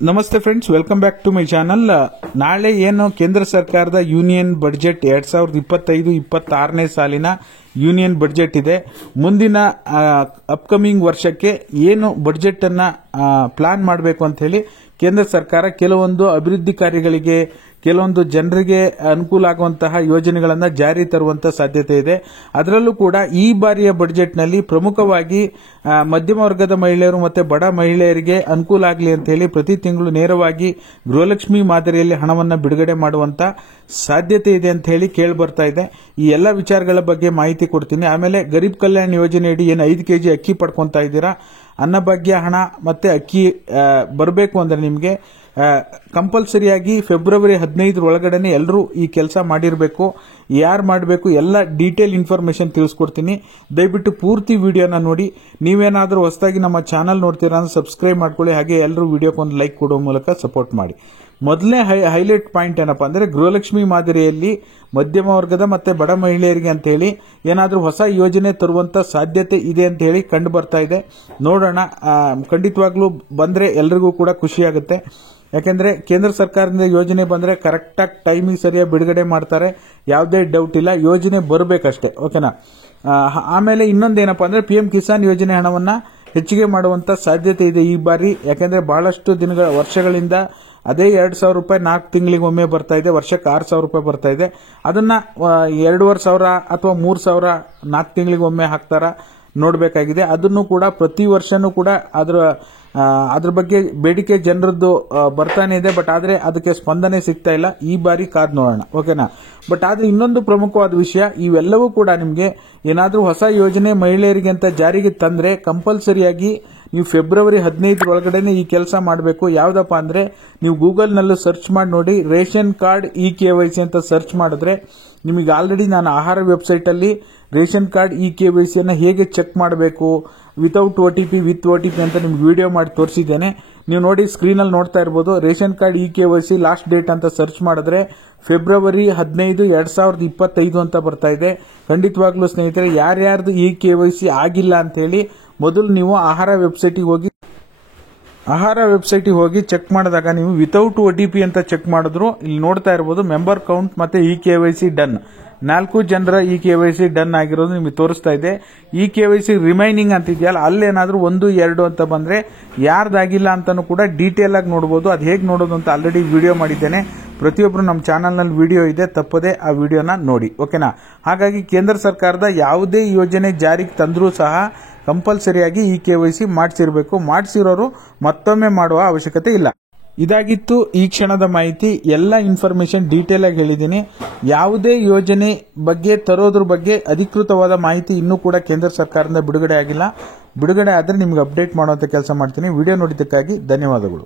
ನಮಸ್ತೆ friends, welcome back to my channel. ನಾಳೆ ಏನು ಕೇಂದ್ರ ಸರ್ಕಾರದ ಯೂನಿಯನ್ ಬಡ್ಜೆಟ್ 2025-26ನೇ ಸಾಲಿನ ಯೂನಿಯನ್ ಬಡ್ಜೆಟ್ ಇದೆ. ಮುಂದಿನ ಅಪ್ಕಮಿಂಗ್ ವರ್ಷಕ್ಕೆ ಏನು ಬಡ್ಜೆಟ್ ಅನ್ನ ಪ್ಲಾನ್ ಮಾಡಬೇಕು ಅಂತ ಹೇಳಿ ಕೇಂದ್ರ ಸರ್ಕಾರ ಕೆಲವೊಂದು ಅಭಿವೃದ್ಧಿ ಕಾರ್ಯಗಳಿಗೆ, ಕೆಲವೊಂದು ಜನರಿಗೆ ಅನುಕೂಲ ಆಗುವಂತಹ ಯೋಜನೆಗಳನ್ನು ಜಾರಿ ತರುವಂತಹ ಸಾಧ್ಯತೆ ಇದೆ. ಅದರಲ್ಲೂ ಕೂಡ ಈ ಬಾರಿಯ ಬಡ್ಜೆಟ್ನಲ್ಲಿ ಪ್ರಮುಖವಾಗಿ ಮಧ್ಯಮ ವರ್ಗದ ಮಹಿಳೆಯರು ಮತ್ತು ಬಡ ಮಹಿಳೆಯರಿಗೆ ಅನುಕೂಲ ಆಗಲಿ ಅಂತ ಹೇಳಿ ಪ್ರತಿ ತಿಂಗಳು ನೇರವಾಗಿ ಗೃಹಲಕ್ಷ್ಮಿ ಮಾದರಿಯಲ್ಲಿ ಹಣವನ್ನು ಬಿಡುಗಡೆ ಮಾಡುವಂತ ಸಾಧ್ಯತೆ ಇದೆ ಅಂತ ಹೇಳಿ ಕೇಳಿ ಬರ್ತಾ ಇದೆ. ಈ ಎಲ್ಲ ವಿಚಾರಗಳ ಬಗ್ಗೆ ಮಾಹಿತಿ ಕೊಡ್ತೀನಿ. ಆಮೇಲೆ ಗರೀಬ್ ಕಲ್ಯಾಣ ಯೋಜನೆಯಡಿ ಏನು 5 ಕೆಜಿ ಅಕ್ಕಿ ಪಡ್ಕೊಂತಾ ಇದ್ದೀರಾ, ಅನ್ನಭಾಗ್ಯ ಹಣ ಮತ್ತೆ ಅಕ್ಕಿ ಬರಬೇಕು ಅಂದ್ರೆ ನಿಮಗೆ ಕಂಪಲ್ಸರಿಯಾಗಿ ಫೆಬ್ರವರಿ 15 ಒಳಗಡೆನೆ ಎಲ್ಲರೂ ಈ ಕೆಲಸ ಮಾಡಿರಬೇಕು. ಯಾರು ಮಾಡಬೇಕು ಎಲ್ಲ ಡೀಟೇಲ್ ಇನ್ಫಾರ್ಮೇಶನ್ ತಿಳಿಸ್ಕೊಡ್ತೀನಿ. ದಯವಿಟ್ಟು ಪೂರ್ತಿ ವಿಡಿಯೋನ ನೋಡಿ. ನೀವೇನಾದರೂ ಹೊಸದಾಗಿ ನಮ್ಮ ಚಾನಲ್ ನೋಡ್ತೀರಾ ಅಂದ್ರೆ ಸಬ್ಸ್ಕ್ರೈಬ್ ಮಾಡ್ಕೊಳ್ಳಿ. ಹಾಗೆ ಎಲ್ಲರೂ ವಿಡಿಯೋಕ್ಕೊಂದು ಲೈಕ್ ಕೊಡೋ ಮೂಲಕ ಸಪೋರ್ಟ್ ಮಾಡಿ. ಮೊದಲನೇ ಹೈಲೈಟ್ ಪಾಯಿಂಟ್ ಏನಪ್ಪಾ ಅಂದ್ರೆ ಗೃಹಲಕ್ಷ್ಮಿ ಮಾದರಿಯಲ್ಲಿ ಮಧ್ಯಮ ವರ್ಗದ ಮತ್ತೆ ಬಡ ಮಹಿಳೆಯರಿಗೆ ಅಂತ ಹೇಳಿ ಏನಾದರೂ ಹೊಸ ಯೋಜನೆ ತರುವಂತ ಸಾಧ್ಯತೆ ಇದೆ ಅಂತ ಹೇಳಿ ಕಂಡು ಬರ್ತಾ ಇದೆ. ನೋಡೋಣ, ಖಂಡಿತವಾಗ್ಲೂ ಬಂದ್ರೆ ಎಲ್ರಿಗೂ ಕೂಡ ಖುಷಿಯಾಗುತ್ತೆ. ಯಾಕೆಂದ್ರೆ ಕೇಂದ್ರ ಸರ್ಕಾರದಿಂದ ಯೋಜನೆ ಬಂದ್ರೆ ಕರೆಕ್ಟಾಗಿ ಟೈಮಿಗೆ ಸರಿಯಾಗಿ ಬಿಡುಗಡೆ ಮಾಡ್ತಾರೆ, ಯಾವುದೇ ಡೌಟ್ ಇಲ್ಲ. ಯೋಜನೆ ಬರಬೇಕಷ್ಟೇ, ಓಕೆನಾ. ಆಮೇಲೆ ಇನ್ನೊಂದೇನಪ್ಪಾ ಅಂದ್ರೆ PM ಕಿಸಾನ್ ಯೋಜನೆ ಹಣವನ್ನ ಹೆಚ್ಚಿಗೆ ಮಾಡುವಂತ ಸಾಧ್ಯತೆ ಇದೆ ಈ ಬಾರಿ. ಯಾಕೆಂದ್ರೆ ಬಹಳಷ್ಟು ವರ್ಷಗಳಿಂದ ಅದೇ 2,000 ರೂಪಾಯಿ 4 ತಿಂಗಳಿಗೆ ಒಮ್ಮೆ ಬರ್ತಾ ಇದೆ, ವರ್ಷಕ್ಕೆ 6,000 ರೂಪಾಯಿ ಬರ್ತಾ ಇದೆ. ಅದನ್ನ 2,500 ಅಥವಾ 3,000 4 ತಿಂಗಳಿಗೆ ಒಮ್ಮೆ ಹಾಕ್ತಾರ ನೋಡಬೇಕಾಗಿದೆ. ಅದನ್ನು ಕೂಡ ಪ್ರತಿ ವರ್ಷನೂ ಕೂಡ ಅದ್ರ ಬಗ್ಗೆ ಬೇಡಿಕೆ ಜನರದ್ದು ಬರ್ತಾನೆ ಇದೆ. ಬಟ್ ಆದ್ರೆ ಅದಕ್ಕೆ ಸ್ಪಂದನೆ ಸಿಗ್ತಾ ಇಲ್ಲ. ಈ ಬಾರಿ ಕಾದ್ ನೋಡೋಣ, ಓಕೆನಾ. ಬಟ್ ಆದ್ರೆ ಇನ್ನೊಂದು ಪ್ರಮುಖವಾದ ವಿಷಯ, ಇವೆಲ್ಲವೂ ಕೂಡ ನಿಮಗೆ ಏನಾದ್ರೂ ಹೊಸ ಯೋಜನೆ ಮಹಿಳೆಯರಿಗೆ ಅಂತ ಜಾರಿಗೆ ತಂದ್ರೆ ಕಂಪಲ್ಸರಿಯಾಗಿ ನೀವು ಫೆಬ್ರವರಿ 15 ಒಳಗಡೆನೆ ಈ ಕೆಲಸ ಮಾಡಬೇಕು. ಯಾವ್ದಪ್ಪ ಅಂದ್ರೆ ನೀವು ಗೂಗಲ್ ನಲ್ಲೂ ಸರ್ಚ್ ಮಾಡಿ ನೋಡಿ, ರೇಷನ್ ಕಾರ್ಡ್ KYC ಅಂತ ಸರ್ಚ್ ಮಾಡಿದ್ರೆ ನಿಮಗೆ ಆಲ್ರೆಡಿ ನಾನು ಆಹಾರ ವೆಬ್ಸೈಟ್ ಅಲ್ಲಿ ರೇಷನ್ ಕಾರ್ಡ್ KYC ಅನ್ನ ಹೇಗೆ ಚೆಕ್ ಮಾಡಬೇಕು ವಿತೌಟ್ OTP ವಿತ್ OTP ಅಂತ ನಿಮ್ಗೆ ವಿಡಿಯೋ ಮಾಡಿ ತೋರಿಸಿದ್ದೇನೆ. ನೀವು ನೋಡಿ, ಸ್ಕ್ರೀನ್ ಅಲ್ಲಿ ನೋಡ್ತಾ ಇರಬಹುದು. Ration card KYC last date ಅಂತ ಸರ್ಚ್ ಮಾಡಿದ್ರೆ ಫೆಬ್ರವರಿ 15, 2025 ಅಂತ ಬರ್ತಾ ಇದೆ. ಖಂಡಿತವಾಗ್ಲೂ ಸ್ನೇಹಿತರೆ, ಯಾರ್ಯಾರ್ದು KYC ಆಗಿಲ್ಲ ಅಂತ ಹೇಳಿ ಮೊದಲು ನೀವು ಆಹಾರ ವೆಬ್ಸೈಟಿಗೆ ಹೋಗಿ ಚೆಕ್ ಮಾಡಿದಾಗ ನೀವು ವಿತೌಟ್ OTP ಅಂತ ಚೆಕ್ ಮಾಡಿದ್ರು ಇಲ್ಲಿ ನೋಡ್ತಾ ಇರಬಹುದು ಮೆಂಬರ್ ಕೌಂಟ್ ಮತ್ತೆ KYC ಡನ್. 4 ಜನರ KYC ಡನ್ ಆಗಿರೋದು ನಿಮಗೆ ತೋರಿಸ್ತಾ ಇದೆ. KYC ರಿಮೈನಿಂಗ್ ಅಂತ ಇದೆಯಲ್ಲ, ಅಲ್ಲೇನಾದ್ರೂ 1, 2 ಅಂತ ಬಂದ್ರೆ ಯಾರ್ದಾಗಿಲ್ಲ ಅಂತಾನು ಕೂಡ ಡೀಟೇಲ್ ಆಗಿ ನೋಡಬಹುದು. ಅದು ಹೇಗೆ ನೋಡೋದು ಅಂತ ಆಲ್ರೆಡಿ ವಿಡಿಯೋ ಮಾಡಿದ್ದೇನೆ. ಪ್ರತಿಯೊಬ್ಬರು ನಮ್ಮ ಚಾನಲ್ ನಲ್ಲಿ ವಿಡಿಯೋ ಇದೆ, ತಪ್ಪದೆ ಆ ವಿಡಿಯೋನ ನೋಡಿ, ಓಕೆನಾ. ಹಾಗಾಗಿ ಕೇಂದ್ರ ಸರ್ಕಾರದ ಯಾವುದೇ ಯೋಜನೆ ಜಾರಿಗೆ ತಂದ್ರೂ ಸಹ ಕಂಪಲ್ಸರಿಯಾಗಿ KYC ಮಾಡಿಸಿರಬೇಕು. ಮಾಡಿಸಿರೋರು ಮತ್ತೊಮ್ಮೆ ಮಾಡುವ ಅವಶ್ಯಕತೆ ಇಲ್ಲ. ಇದಾಗಿತ್ತು ಈ ಕ್ಷಣದ ಮಾಹಿತಿ. ಎಲ್ಲ ಇನ್ಫಾರ್ಮೇಶನ್ ಡೀಟೇಲ್ ಆಗಿ ಹೇಳಿದ್ದೀನಿ. ಯಾವುದೇ ಯೋಜನೆ ಬಗ್ಗೆ ತರೋದ್ರ ಬಗ್ಗೆ ಅಧಿಕೃತವಾದ ಮಾಹಿತಿ ಇನ್ನೂ ಕೂಡ ಕೇಂದ್ರ ಸರ್ಕಾರದಿಂದ ಬಿಡುಗಡೆ ಆಗಿಲ್ಲ. ಬಿಡುಗಡೆ ಆದ್ರೆ ನಿಮ್ಗೆ ಅಪ್ಡೇಟ್ ಮಾಡುವಂತ ಕೆಲಸ ಮಾಡ್ತೀನಿ. ವಿಡಿಯೋ ನೋಡಿದ್ದಕ್ಕಾಗಿ ಧನ್ಯವಾದಗಳು.